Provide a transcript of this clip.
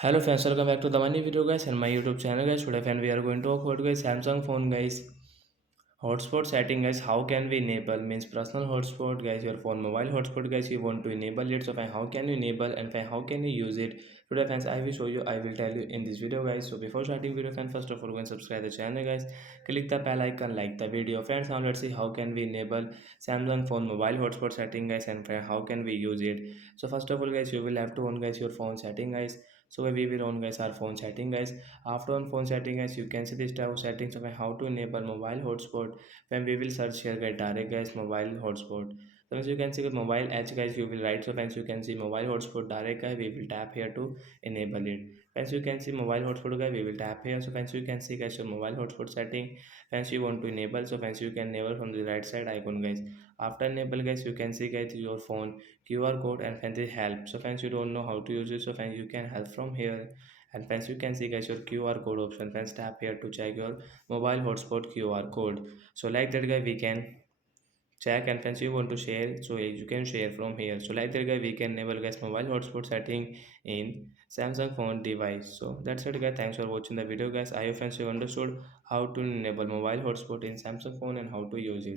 Hello friends, welcome back to the money video guys and my YouTube channel guys. Today friend we are going to talk about guys Samsung phone guys. Hotspot setting guys, how can we enable means personal hotspot guys, your phone mobile hotspot guys, you want to enable it. So fine, how can you enable and fine, how can you use it? Today friends I will show you, I will tell you in this video guys. So before starting video friends, first of all go and subscribe the channel guys, click the bell icon, like the video friends. Now let's see how can we enable Samsung phone mobile hotspot setting guys and friend, how can we use it. So first of all guys, you will have to on guys your phone setting guys. So we will on guys our phone setting guys. After on phone setting guys, you can see this type of settings of how to enable mobile hotspot. When we will search here guys, direct guys mobile hotspot. So as you can see with mobile edge guys, you will write. So once you can see mobile hotspot direct guys, we will tap here to enable it. Once you can see mobile hotspot guys, we will tap here. So once you can see guys your mobile hotspot setting, once you want to enable, so once you can enable from the right side icon guys. After enable guys, you can see guys your phone QR code and fancy help. So fans you don't know how to use it, so fans you can help from here. And fans you can see guys your QR code option. Fans tap here to check your mobile hotspot QR code. So like that guy we can check, and fans you want to share, so you can share from here. So like that guy we can enable guys mobile hotspot setting in Samsung phone device. So that's it guys, thanks for watching the video guys. I hope fans you understood how to enable mobile hotspot in Samsung phone and how to use it.